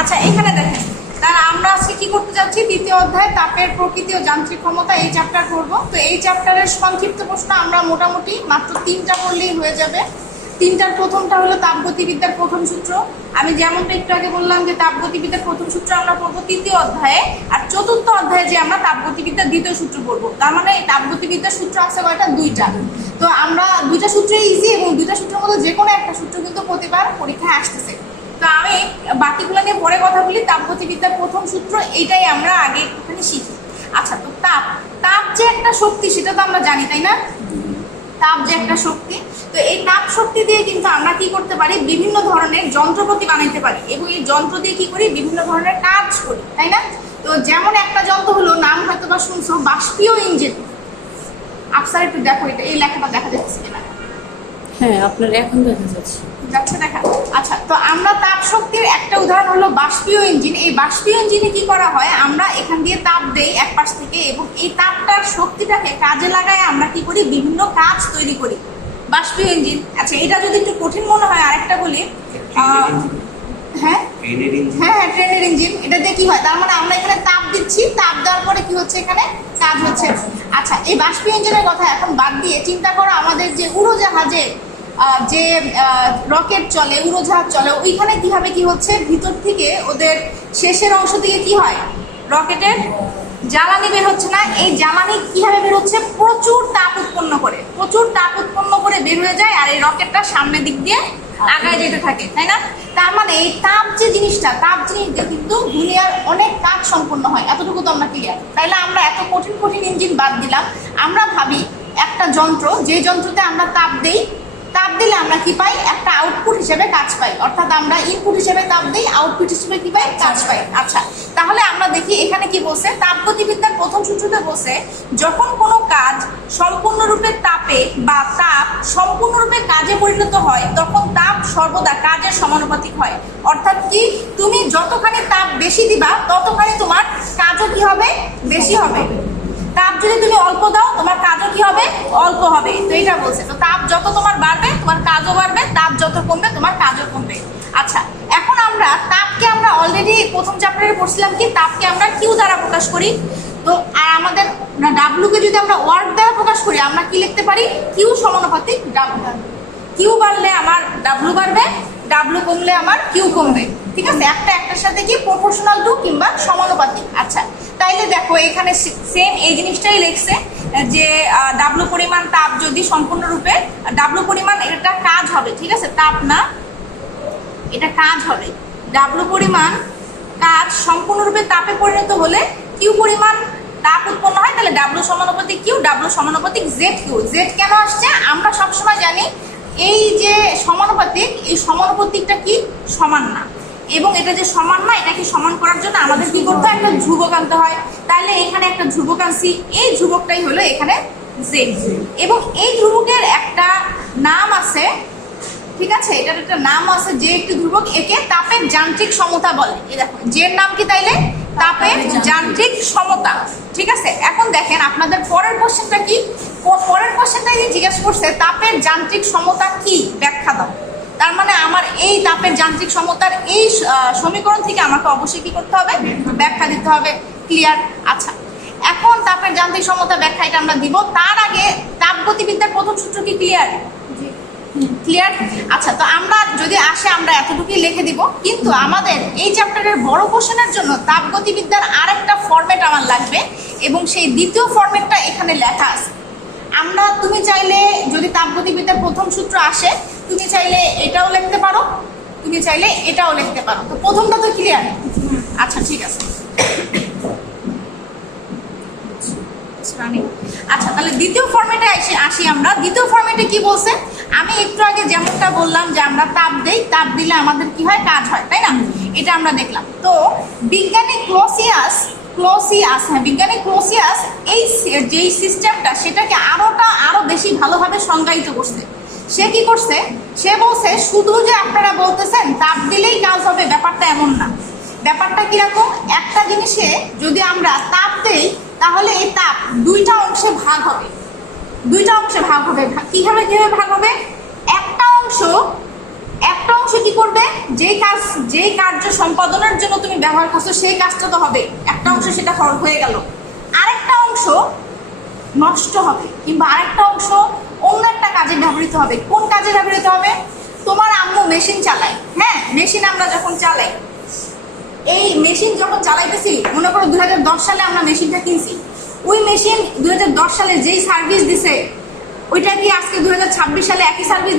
আচ্ছা এখানে দেখেন, তাহলে আমরা আজকে কি করতে যাচ্ছি, দ্বিতীয় অধ্যায় তাপের প্রকৃতি ও যান্ত্রিক ক্ষমতা এই চ্যাপ্টার করব। তো এই চ্যাপ্টারের সংক্ষিপ্ত প্রশ্ন আমরা মোটামুটি মাত্র 3টা করলেই হয়ে যাবে। 3টার প্রথমটা হলো তাপগতিবিদ্যার প্রথম সূত্র। আমি যেমনটা একটু আগে বললাম যে তাপগতিবিদ্যার প্রথম সূত্র আমরা পড়বো 3য় অধ্যায়ে, আর 4র্থ অধ্যায়ে যে আমরা তাপগতিবিদ্যার দ্বিতীয় সূত্র পড়বো। তার মানে তাপগতিবিদ্যার সূত্র আছে কয়টা, 2টা। তো আমরা 2টা সূত্রই ইজি, এবং 2টা সূত্রের মধ্যে যে কোনো একটা সূত্র কিন্তু প্রতিবার পরীক্ষায় আসতেছে। তো আমি বাকিগুলো নিয়ে পরে কথা বলি। তাপগতিবিদ্যার প্রথম সূত্র এইটাই আমরা আগে একটুখানি শিখি। আচ্ছা, তো তাপ যে একটা শক্তি সেটা তো আমরা জানি, তাই না? তাপ যে একটা শক্তি, তো এই তাপ শক্তি দিয়ে কিন্তু আমরা কি করতে পারি, বিভিন্ন ধরনের যন্ত্রপাতি বানাইতে পারি, এবং এই যন্ত্র দিয়ে কি করি, বিভিন্ন ধরনের কাজ করি, তাই না? তো যেমন একটা যন্ত্র হলো, নাম হয়তো বা শুনছো, বাষ্পীয় ইঞ্জিন। আফসার একটু দেখো এটা, এই লেখাটা দেখা যাচ্ছে কিনা? হ্যাঁ, আপনার এখন দেখা যাচ্ছে। যাচ্ছে দেখা। আচ্ছা, তো আমরা তাপ শক্তির একটা উদাহরণ হলো বাষ্পীয় ইঞ্জিন। এই বাষ্পীয় ইঞ্জিনে কি করা হয়, আমরা এখান দিয়ে তাপ দেই এক পাশ থেকে, এবং এই তাপটার শক্তিটাকে কাজে লাগায় আমরা কি করি, বিভিন্ন কাজ তৈরি করি, বাষ্পীয় ইঞ্জিন। আচ্ছা, এটা যদি একটু কঠিন মনে হয় আরেকটা বলি। হ্যাঁ হ্যাঁ, ট্রেনের ইঞ্জিন। এটা দিয়ে কি হয়, তার মানে আমরা এখানে তাপ দিচ্ছি, তাপ দেওয়ার পরে কি হচ্ছে, এখানে কাজ হচ্ছে। আচ্ছা, এই বাষ্পীয় ইঞ্জিনের কথা এখন বাদ দিয়ে চিন্তা করো, আমাদের যে উড়োজাহাজে যে রকেট চলে, উড়োজাহাজ চলে, ওইখানে কিভাবে কি হচ্ছে, ভিতর থেকে ওদের শেষের অংশ থেকে কি হয়, রকেটের জ্বালানি বের হচ্ছে না? এই জ্বালানি কিভাবে বের হচ্ছে, প্রচুর তাপ উৎপন্ন করে, প্রচুর তাপ উৎপন্ন করে বের হয়ে যায়, আর এই রকেটটা সামনের দিক দিয়ে আগায় যেতে থাকে, তাই না? তার মানে এই তাপ যে জিনিসটা, তাপ জিনিস দিয়ে কিন্তু দুনিয়ার অনেক কাজ সম্পন্ন হয়। এতটুকু তো আমরা ক্লিয়ার। তাইলে আমরা এত কঠিন কঠিন ইঞ্জিন বাদ দিলাম, আমরা ভাবি একটা যন্ত্র, যে যন্ত্রতে আমরা তাপ দেই, তাপ দিলে আমরা কি পাই, একটা আউটপুট হিসেবে কাজ পাই। অর্থাৎ আমরা ইনপুট হিসেবে তাপ দিই, আউটপুট হিসেবে কি পাই, কাজ পাই। আচ্ছা, তাহলে আমরা দেখি এখানে কি বলছে, তাপগতিবিদ্যার প্রথম সূত্রতে বলছে, যখন কোনো কাজ সম্পূর্ণরূপে তাপে বা তাপ সম্পূর্ণরূপে কাজে পরিণত হয়, তখন তাপ সর্বদা কাজের সমানুপাতিক হয়। অর্থাৎ কি, তুমি যতখানি তাপ বেশি দিবা, ততখানি তোমার কাজও কি হবে, বেশি হবে। তাপ যদি তুমি অল্প দাও, তোমার কাজও কি হবে, অল্প হবে। তো এটা বলছে, তো তাপ যত তোমার বাড়বে, তোমার কাজও বাড়বে, তাপ যত কমবে, তোমার কাজও কমবে। আচ্ছা, এখন আমরা তাপকে আমরা অলরেডি প্রথম চ্যাপ্টারে পড়ছিলাম কি, তাপকে আমরা কিউ দ্বারা প্রকাশ করি। তো আর আমাদের ডাব্লু কে যদি আমরা ওয়ার্ক দ্বারা প্রকাশ করি, আমরা কি লিখতে পারি, কিউ সমানুপাতিক ডাব্লু। কিউ বাড়লে আমার ডাব্লু বাড়বে, ডাব্লু কমলে আমার কিউ কমবে। ঠিক আছে, একটা একটার সাথে কি প্রপোর্শনাল টু কিংবা সমানুপাতিক। আচ্ছা, তাইলে দেখো এখানে সেম এই জিনিসটাই লিখছে যে ডাব্লু পরিমাণ তাপ যদি সম্পূর্ণরূপে, ডাব্লু পরিমাণ এটা কাজ হবে, ঠিক আছে, তাপ না, এটা কাজ হবে। ডাব্লু পরিমাণ কাজ সম্পূর্ণরূপে তাপে পরিণত হলে কিউ পরিমাণ তাপ উৎপন্ন হয়, তাহলে ডাব্লু সমানুপাতিক কিউ, ডাব্লু সমানুপাতিক জেড কিউ। জেড কেন আসছে, আমরা সবসময় জানি এই যে সমানুপাতিক, এই সমানুপাতিকটা কি সমান না, এবং এটা যে সমান না, এটাকে সমান করার জন্য আমাদের কি করতে হয়, একটা ধ্রুবক আনতে হয়। তাহলে এখানে একটা ধ্রুবক আনছি, এই ধ্রুবকটাই হলো এখানে জেড, এবং এই ধ্রুবকের একটা নাম আছে, ঠিক আছে, এটার একটা নাম আছে, যে একটি ধ্রুবক, একে তাপের যান্ত্রিক সমতা বলে। এই দেখো, জের নাম কি তাইলে, তাপের যান্ত্রিক সমতা। ঠিক আছে, এখন দেখেন আপনাদের পরের কোশ্চেনটা কি, পরের কোশ্চেনটা জিজ্ঞেস করছে তাপের যান্ত্রিক সমতা কি, ব্যাখ্যা দাও। তার মানে আমার এই তাপের যান্ত্রিক সমতার এই সমীকরণ থেকে আমাকে অবশ্যই কি করতে হবে, ব্যাখ্যা দিতে হবে। ক্লিয়ার? আচ্ছা, এখন তাপের যান্ত্রিক সমতা ব্যাখ্যা এটা আমরা দিব, তার আগে তাপগতিবিদ্যার প্রথম সূত্র কি ক্লিয়ার? ক্লিয়ার? আচ্ছা, তো আমরা যদি আসে আমরা এতটুকুই লিখে দিব, কিন্তু আমাদের এই চ্যাপ্টারের বড় কোশ্চেনের জন্য তাপগতিবিদ্যার আরেকটা ফরম্যাট আমার লাগবে, এবং সেই দ্বিতীয় ফরম্যাটটা এখানে লেখা আছে। তুমি চাইলে যদি তাপগতিবিদ্যার প্রথম সূত্র আসে, তুমি চাইলে এটাও লিখতে পারো, তুমি চাইলে এটাও লিখতে পারো। তো প্রথমটা তো ক্লিয়ার? আচ্ছা, ঠিক আছে। আচ্ছা, তাহলে দ্বিতীয় ফরম্যাটে আসি আমরা। দ্বিতীয় ফরম্যাটে কি বলছে, আমি একটু আগে যেমনটা বললাম যে আমরা তাপ দেই, তাপ দিলে আমাদের কি হয়, কাজ হয়, তাই না? এটা আমরা দেখলাম। তো বিজ্ঞানী ক্লসিয়াস, বিজ্ঞানী ক্লসিয়াস এই যেই সিস্টেমটা, সেটাকে আরো বেশি ভালোভাবে সংজ্ঞায়িত করছে। সে কি করছে, সে বলছে শুধু যে আপনারা বলতেছেন তাপ দিলেই কাজ হবে, ব্যাপারটা এমন না। ব্যাপারটা কিরকম, একটা জিনিসে যদি আমরা তাপ দেই, তাহলে এই তাপ দুইটা অংশে ভাগ হবে। কিভাবে ভাগ হবে, একটা অংশ অংশ কি করবে, যেই কার্য সম্পাদনের জন্য তুমি ব্যবহার করছো সেই কাজটা তো হবে, একটা অংশ সেটা হয়ে গেল। আরেকটা অংশ নষ্ট হবে কিংবা আরেকটা অংশ অন্য একটা কাজে ব্যবহৃত হবে। কোন কাজে ব্যবহৃত হবে? তোমার আম্মু মেশিন চালায়, হ্যাঁ মেশিন আমরা যখন চালাই, এই মেশিন যখন চালাইতেছি, মনে করো 2010 সালে আমরা মেশিনটা কিনছি, ওই মেশিন 2010 সালে যেই সার্ভিস দিছে ওইটা কি আজকে 2026 সালে একই সার্ভিস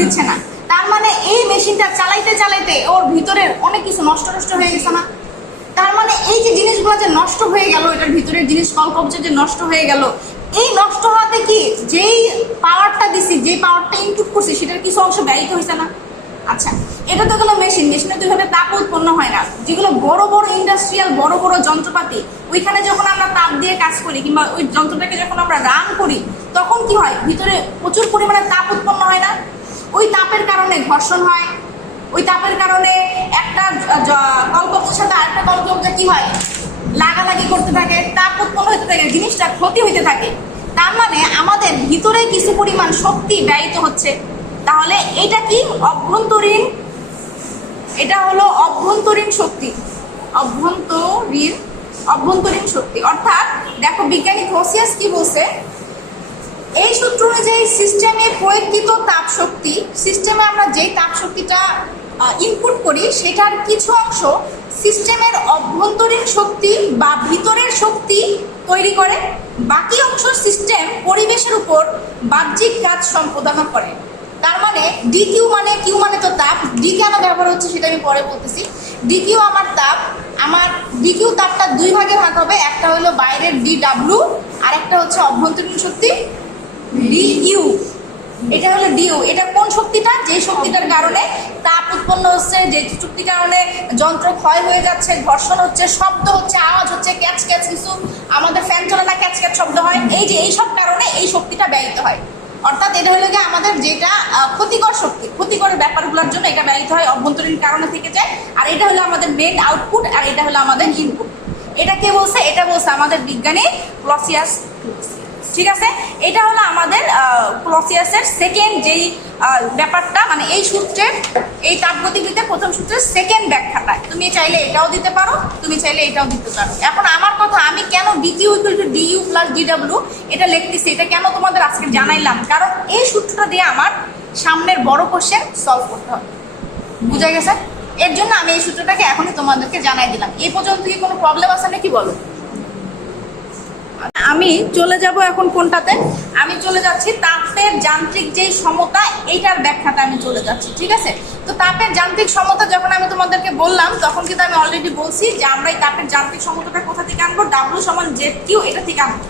দিচ্ছে না। তার মানে এই মেশিনটা চালাইতে চালাইতে ওর ভিতরের অনেক কিছু নষ্ট হয়ে গেছে না। তার মানে এই যে জিনিসগুলো যে নষ্ট হয়ে গেল, এটার ভিতরের জিনিস কলকবজা যে নষ্ট হয়ে গেল, এই নষ্ট হওয়াতে কি যেই পাওয়ারটা দিছি, যে পাওয়ারটা ইনপুট করছি সেটার কিছু অংশ ব্যয়িত হয়েছে না। আচ্ছা, এটা তো গেলো মেশিনে তো এভাবে তাপ উৎপন্ন হয় না। যেগুলো বড় বড় ইন্ডাস্ট্রিয়াল বড় বড় যন্ত্রপাতি, ওইখানে যখন আমরা তাপ দিয়ে কাজ করি কিংবা ওই যন্ত্রটাকে যখন আমরা রান করি, তখন কি হয়, ভিতরে প্রচুর পরিমাণে তাপ উৎপন্ন হয় না। ওই তাপের কারণে ঘর্ষণ হয়, ওই তাপের কারণে একটা কলকবজার সাথে আরেকটা কলকবজা কি হয়, লাগালাগি করতে থাকে, তাপ উৎপন্ন হতে থাকে, জিনিসটা ক্ষতি হইতে থাকে। তার মানে আমাদের ভিতরে কিছু পরিমাণ শক্তি ব্যয়িত হচ্ছে। তাহলে এটা কি অভ্যন্তরীণ, এটা হলো অভ্যন্তরীণ শক্তি, অভ্যন্তরীণ শক্তি। অর্থাৎ দেখো বিজ্ঞানী ক্লসিয়াস কি বলছে, এই সূত্র অনুযায়ী সিস্টেমে প্রয়োগকৃত তাপ শক্তি, সিস্টেমে আমরা যেই তাপ শক্তিটা ইনপুট করি সেটার কিছু অংশ সিস্টেমের অভ্যন্তরীণ শক্তি বা ভিতরের শক্তি তৈরি করে, বাকি অংশ সিস্টেম পরিবেশের উপর বাহ্যিক কাজ সম্পাদন করে। তার মানে ডিকিউ মানে কিউ মানে তো তাপ, ডি কেন ব্যবহার হচ্ছে সেটা আমি পরে বলতেছি। ডিকিউ আমার তাপ, আমার ডিকিউ তাপটা দুই ভাগে ভাগ হবে, একটা হলো বাইরের ডি ডাব্লু আর একটা হচ্ছে অভ্যন্তরীণ শক্তি ডি ইউ। এটা হলো ডিউ, এটা কোন শক্তিটা, যে শক্তিটার কারণে তাপ উৎপন্ন হচ্ছে, যে শক্তির কারণে যন্ত্র ক্ষয় হয়ে যাচ্ছে, ঘর্ষণ হচ্ছে, শব্দ হচ্ছে, আওয়াজ হচ্ছে, ক্যাচ ক্যাচ কিছু আমাদের ফ্যান চলে না ক্যাচ ক্যাচ শব্দ হয়, এই যে এইসব কারণে এই শক্তিটা ব্যয়িত হয়। অর্থাৎ এটা হলো গিয়ে আমাদের যেটা ক্ষতিকর শক্তি, ক্ষতিকর ব্যাপারগুলোর জন্য এটা ব্যয়িত হয়, অভ্যন্তরীণ কারণে থেকে যায়। আর এটা হলো আমাদের মেন আউটপুট, আর এটা হলো আমাদের ইনপুট। এটা কে বলছে? এটা বলছে আমাদের বিজ্ঞানী ক্লসিয়াস। ঠিক আছে, এটা হলো আমাদের ক্লসিয়াসের সেকেন্ড যেই ব্যাপারটা, মানে এই সূত্রের, এই তাপগতিবিদ্যার প্রথম সূত্রের সেকেন্ড ব্যাখ্যাটা। তুমি চাইলে এটাও দিতে পারো, তুমি চাইলে এটাও দিতে পারো। এখন আমার কথা, আমি কেন DQ equal to DU plus DW এটা লিখতেছি, এটা কেন তোমাদের আজকে জানাইলাম, কারণ এই সূত্রটা দিয়ে আমার সামনের বড় কোশ্চেন সলভ করতে হবে। বুঝা গেছে? এর জন্য আমি এই সূত্রটাকে এখনই তোমাদেরকে জানাই দিলাম। এই পর্যন্ত কি কোনো প্রবলেম আছে নাকি বলো? আমি চলে যাব এখন কোনটাতে, আমি চলে যাচ্ছি তাপের যান্ত্রিক যে সমতা, এইটার ব্যাখ্যাতে আমি চলে যাচ্ছি। ঠিক আছে, তো তাপের যান্ত্রিক সমতা যখন আমি তোমাদেরকে বললাম, তখন কিন্তু আমি অলরেডি বলছি যে আমরা এই তাপের যান্ত্রিক সমতাটা কোথা থেকে আনবো, ডাব্লু সমান জেড কিউ, এটা থেকে আনবো।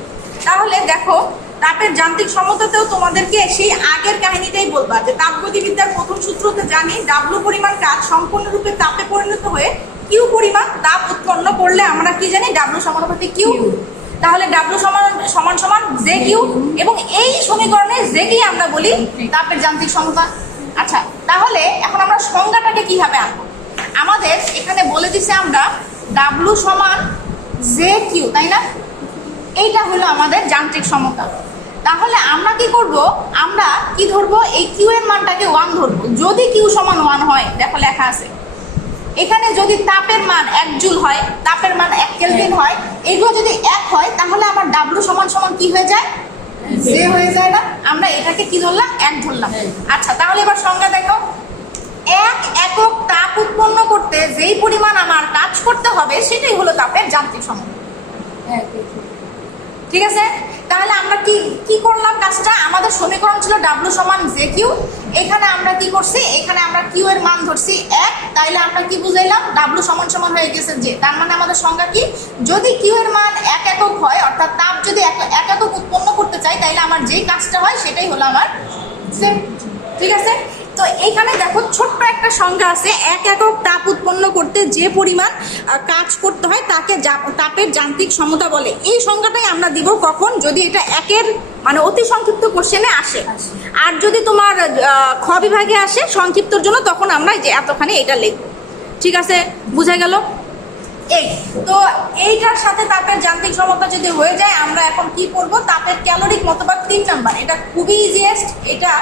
তাহলে দেখো তাপের যান্ত্রিক সমতাতেও তোমাদেরকে সেই আগের কাহিনীটাই বলবা, যে তাপগতিবিদ্যার প্রথম সূত্রতে জানি ডাব্লু পরিমাণ কাজ সম্পূর্ণরূপে তাপে পরিণত হয়ে কিউ পরিমাণ তাপ উৎপন্ন করলে আমরা কি জানি, ডাব্লু সমানুপাতিক কিউ। তাহলে ডাব্লু সমান সমান জে কিউ, এবং এই সমীকরণে জে কে আমরা বলি তাপের যান্ত্রিক সমতা। আচ্ছা, তাহলে এখন আমরা সংজ্ঞাটাকে কিভাবে আনবো? আমাদের এখানে বলে দিছে আমরা ডাব্লু সমান জে কিউ, তাই না? এইটা হলো আমাদের যান্ত্রিক সমতা। তাহলে আমরা কি করব, আমরা কি ধরবো, এই কিউ এর মানটাকে 1 ধরবো। যদি কিউ সমান 1 হয়, দেখো লেখা আছে এখানে, যদি তাপের মান 1 জুল হয়, তাপের মান 1 কেলভিন হয়, এগুলো যদি 1 হয়, তাহলে আমার ডাব্লু সমান সমান কি হয়ে যায়, জে হয়ে যায় না? আমরা এটাকে কি ধরলাম, 1 ধরলাম। আচ্ছা, তাহলে এবার সংজ্ঞা দেখো, 1 একক তাপ উৎপন্ন করতে যেই পরিমাণ আমার কাজ করতে হবে সেটাই হলো তাপের যান্ত্রিক সমতা। ঠিক আছে, তাহলে আমরা কি করলাম কাজটা, আমাদের সমীকরণ ছিল ডাব্লু সমান জে কিউ, এখানে আমরা কি করছি, এখানে আমরা কিউ এর মান ধরছি 1, তাইলে আমরা কি বুঝাইলাম, ডাব্লু সমান সমান হয়ে গেছে জে। তার মানে আমাদের সংজ্ঞা কি, যদি কিউ এর মান 1 একক হয়, অর্থাৎ তাপ যদি 1 একক উৎপন্ন করতে চাই, তাইলে আমার যেই কাজটা হয় সেটাই হলো আমার জে। ঠিক আছে, তো এইখানে দেখো ছোট্ট একটা সংজ্ঞা আছে, 1 একক তাপ উৎপন্ন করতে যে পরিমাণ কাজ করতে হয় তাকে তাপের যান্ত্রিক সমতা বলে। এই সংজ্ঞাটাই আমরা দিব কখন, যদি এটা একের মানে অতি সংক্ষিপ্ত কোশ্চেনে আসে, আর যদি তোমার খ বিভাগে আসে সংক্ষিপ্তর জন্য, তখন আমরা যে এতখানি এটা লিখব। ঠিক আছে, বুঝা গেল? এই তো এইটার সাথে তাপের যান্ত্রিক সমতা যদি হয়ে যায়, আমরা এখন কি করব, তাপের ক্যালোরিক মতবাদ 3 নাম্বার। এটা খুবই ইজিয়েস্ট। এটা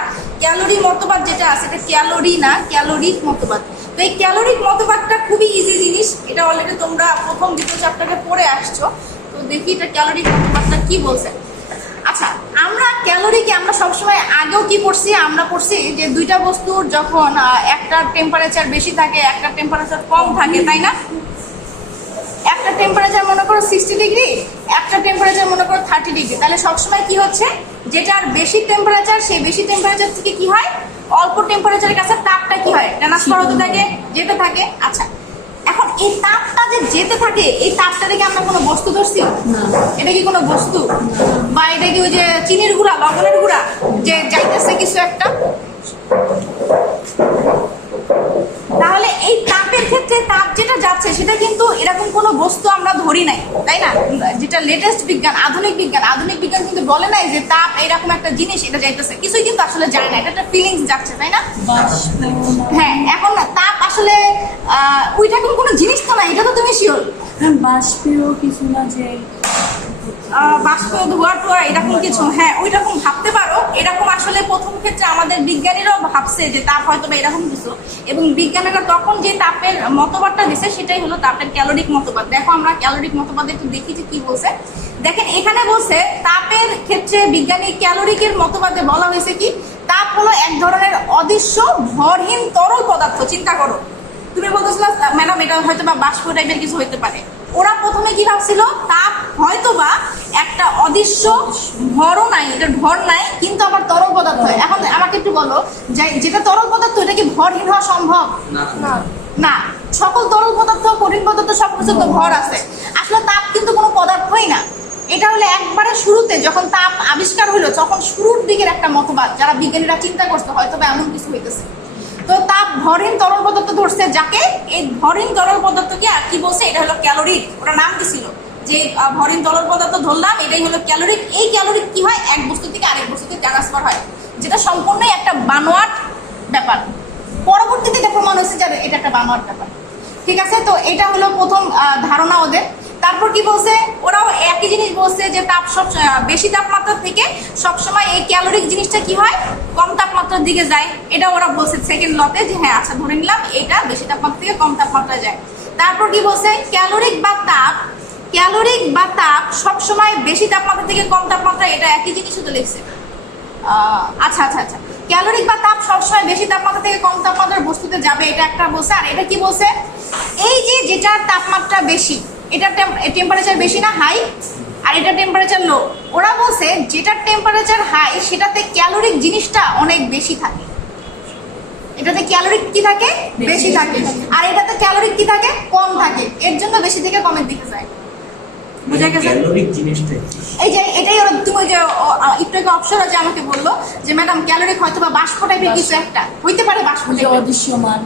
ক্যালোরি মতবাদ যেটা আছে, এটা ক্যালোরি না, ক্যালোরিক মতবাদ। তো এই ক্যালোরিক মতবাদটা খুবই ইজি জিনিস। এটা অলরেডি তোমরা প্রথম দ্বিতীয় চ্যাপ্টারে পড়ে আসছো। তো দেখি এটা ক্যালোরিক মতবাদটা কি বলছে। আচ্ছা, আমরা ক্যালোরিকে আমরা সবসময় আগেও কি পড়ছি, আমরা পড়ছি যে দুইটা বস্তুর যখন একটা টেম্পারেচার বেশি থাকে, একটা টেম্পারেচার কম থাকে, তাই না? একটা টেম্পারেচার মনে করো 60 ডিগ্রি, একটা টেম্পারেচার মনে করো 30 ডিগ্রি। তাহলে সবসময় কি হচ্ছে, যেটার বেশি টেম্পারেচার, সেই বেশি টেম্পারেচার থেকে কি হয়, অল্প টেম্পারেচারের কাছে তাপটা কি হয়, ট্রান্সফার হতে থাকে, যেতে থাকে। আচ্ছা, এখন এই তাপটা যে যেতে থাকে, এই তাপটাকে কি আমরা কোনো বস্তু ধরছি? না। এটা কি কোনো বস্তু? বা এটা কি ওই যে চিনির গুঁড়া, লবণের গুঁড়া যে যাইতেছে কিছু একটা? তাহলে এই তাপের ক্ষেত্রে তাপ যেটা যাচ্ছে সেটা কিন্তু এরকম কোনো বস্তু আমরা ধরি নাই, তাই না? যেটা লেটেস্ট বিজ্ঞান, আধুনিক বিজ্ঞান কিন্তু বলে নাই যে তাপ এরকম একটা জিনিস, এটা যাইতেছে, কিছুই কিন্তু আসলে যায় না, এটা একটা ফিলিংস যাচ্ছে, তাই না? হ্যাঁ, এখন না তাপ আসলে ওইরকম কোনো জিনিস তো না, এটা তো তুমি শিওর। বাষ্পীয় কিছু না যে বাষ্প ধোয়া টোয়া এরকম কিছু, হ্যাঁ ওইরকম ভাবতে পারো। এরকম আসলে প্রথম ক্ষেত্রে আমাদের বিজ্ঞানীরাও ভাবছে যে তাপ হয়তো বা এরকম কিছু, এবং বিজ্ঞানীরা তখন যে তাপের মতবাদটা দিছে সেটাই হলো তাপের ক্যালোরিক মতবাদ। দেখো আমরা ক্যালোরিক মতবাদ একটু দেখি যে কি বলছে। দেখেন এখানে বলছে তাপের ক্ষেত্রে বিজ্ঞানী ক্যালোরিকের মতবাদে বলা হয়েছে কি, তাপ হলো এক ধরনের অদৃশ্য ভরহীন তরল পদার্থ। চিন্তা করো, তুমি বলতেছিল ম্যাডাম এটা হয়তো বা বাষ্প টাইপের কিছু হইতে পারে। ওরা প্রথমে কি ভাবছিল, তাপ হয়তো বা একটা অদৃশ্য ভরও নাই, এটা ভর নাই, কিন্তু আবার তরল পদার্থ। এখন আমাকে একটু বলো, যেটা তরল পদার্থ এটা কি ভরহীন হওয়া সম্ভব? না। না। সকল তরল পদার্থ, কঠিন পদার্থ সবকিছু তো ভর আছে। আসলে তাপ কিন্তু কোনো পদার্থই না। এটা হলো একবারে শুরুতে যখন তাপ আবিষ্কার হলো, তখন শুরুর দিকের একটা মতবাদ, যারা বিজ্ঞানীরা চিন্তা করছে হয়তো বা এমন কিছু হইতেছে। তো তাপ ভরহীন তরল পদার্থ ধরছে, যাকে এই ভরহীন তরল পদার্থকে আর কি বলছে, এটা হলো ক্যালোরিক। ওটা নাম দিছিল যে ভরহীন তরল পদার্থ ধরলাম, এটাই হলো ক্যালোরিক। এই ক্যালোরিক কি হয়, এক বস্তু থেকে আরেক বস্তুতে ট্রান্সফার হয়, যেটা সম্পূর্ণই একটা বানোয়াট ব্যাপার। পরবর্তীতে এটা প্রমাণ হয়েছে যে এটা একটা বানোয়াট ব্যাপার। ঠিক আছে, তো এটা হলো প্রথম ধারণা ওদের। তারপর কি বলছে, ওরাও একই জিনিস বলছে যে তাপ সব বেশি তাপমাত্রা থেকে সবসময় এই ক্যালোরিক জিনিসটা কি হয়, কম তাপমাত্রার দিকে যায়। এটা ওরা বলছে সেকেন্ড লতে যে হ্যাঁ আচ্ছা ধরে নিলাম এটা বেশি তাপমাত্রা থেকে কম তাপমাত্রায় যায়। তারপর কি বলছে, ক্যালোরিক বা তাপ সবসময় বেশি তাপমাত্রা থেকে কম তাপমাত্রা, এটা একই জিনিস শুধু লিখছে। আচ্ছা, ক্যালোরিক বা তাপ সবসময় বেশি তাপমাত্রা থেকে কম তাপমাত্রার বস্তুতে যাবে, এটা একটা বলছে। আর এটা কি বলছে, এই যে যেটার তাপমাত্রা বেশি, এটা টেম্পারেচার বেশি না হাই, আর এটা টেম্পারেচার লো। ওরা বলছে যেটার টেম্পারেচার হাই সেটাতে ক্যালোরিক জিনিসটা অনেক বেশি থাকে, এটাতে ক্যালোরিক কি থাকে, বেশি থাকে, আর এটাতে ক্যালোরিক কি থাকে, কম থাকে। এর জন্য বেশি থেকে কমের দিকে যায়। বুঝা গেছে? ক্যালোরিক জিনিসটা এই যে এটাই ওরা, তুমি যে একটু আগে অপশন আছে আমাকে বললো যে ম্যাডাম ক্যালোরিক হয়তো বা বাষ্প টাইপের কিছু একটা হইতে পারে, বাষ্প টাইপের। অদৃশ্যমান।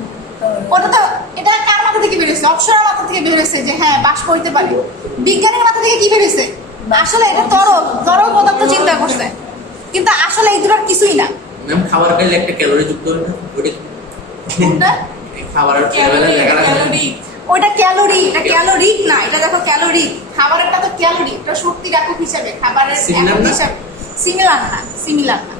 ওটা তো এটা কার মাথা থেকে বেরোছে, অপসরের মাথা থেকে বেরোছে যে হ্যাঁ বাষ্প হইতে পারে। বিজ্ঞানীর মাথা থেকে কি বেরোছে, আসলে এটা তরল পদার্থ চিন্তা করছে, কিন্তু আসলে এগুলোর কিছুই না। ম্যাম খাবার খাইলে একটা ক্যালোরি যুক্ত হয় না, ওটা কোনটা? খাবারের টেবিলে লেখা থাকে ওইটা ক্যালোরি, এটা ক্যালোরিক না। এটা দেখো ক্যালোরি, খাবারেরটা তো ক্যালোরি, এটা শক্তি একক হিসাবে, খাবারের একক হিসাবে সিমিলার না।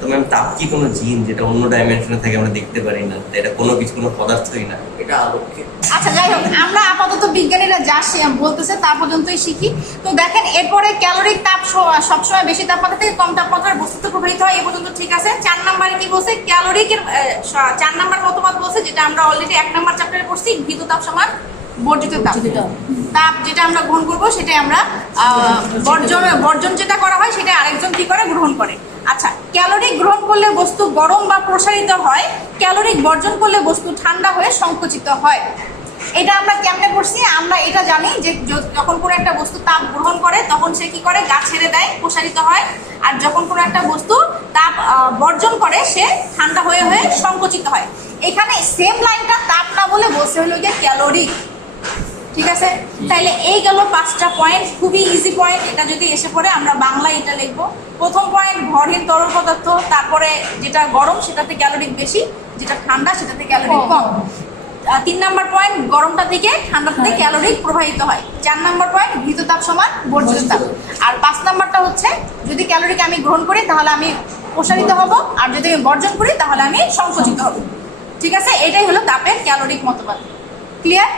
তো ম্যাম তাপ কি কোনো জিন যেটা অন্য ডাইমেনশনে থাকে আমরা দেখতে পারি না, এটা কোনো কিছু কোনো পদার্থই না, এটা আলোকে। আচ্ছা যাই হোক, আমরা আপাতত বিজ্ঞানীরা যা বলতেছে তা পর্যন্তই শিখি। তো দেখেন এরপরে ক্যালোরিক তাপ সবসময় বেশি তাপমাত্রা থেকে কম তাপমাত্রার বস্তুতে প্রবাহিত হয়, এ পর্যন্ত ঠিক আছে। 4 নম্বরে কি বলছে, ক্যালোরিকের 4 নম্বর মতবাদ বলছে, যেটা আমরা অলরেডি 1 নম্বর চ্যাপ্টারে পড়ছি, ঘৃত তাপ সমান বর্জিত তাপ। তাপ যেটা আমরা গ্রহণ করবো সেটাই আমরা বর্জন যেটা করা হয় সেটা আরেকজন কি করে, গ্রহণ করে। আচ্ছা, ক্যালোরিক গ্রহণ করলে বস্তু গরম বা প্রসারিত হয়, ক্যালোরিক বর্জন করলে বস্তু ঠান্ডা হয়ে সংকুচিত হয়। এটা আমরা কেমনে করছি, আমরা এটা জানি যে যখন কোনো একটা বস্তু তাপ গ্রহণ করে তখন সে কি করে, গা ছেড়ে দেয়, প্রসারিত হয়। আর যখন কোনো একটা বস্তু তাপ বর্জন করে সে ঠান্ডা হয়ে হয়ে সংকুচিত হয়। এখানে সেম লাইনটা তাপ না বলে বলছে হলো যে ক্যালোরিক। ঠিক আছে, তাইলে এই গেল 5টা পয়েন্ট, খুবই ইজি পয়েন্ট। এটা যদি এসে পড়ে আমরা বাংলায় এটা লিখবো। প্রথম পয়েন্ট ভরহীন তরল পদার্থ, তারপরে যেটা গরম সেটাতে ক্যালোরিক বেশি, যেটা ঠান্ডা সেটাতে ক্যালোরিক কম। 3 নাম্বার পয়েন্ট গরমটা থেকে ঠান্ডাটাতে হ্যাঁ। ক্যালোরি প্রবাহিত হয়। 4 নাম্বার পয়েন্ট গৃহীত তাপ সমান বর্জিত তাপ। আর 5 নাম্বারটা হচ্ছে যদি ক্যালোরিকে আমি গ্রহণ করি তাহলে আমি প্রসারিত হব, আর যদি আমি বর্জন করি তাহলে আমি সংকুচিত হব। ঠিক আছে, এটাই হলো তাপের ক্যালোরিক মতবাদ। ক্লিয়ার?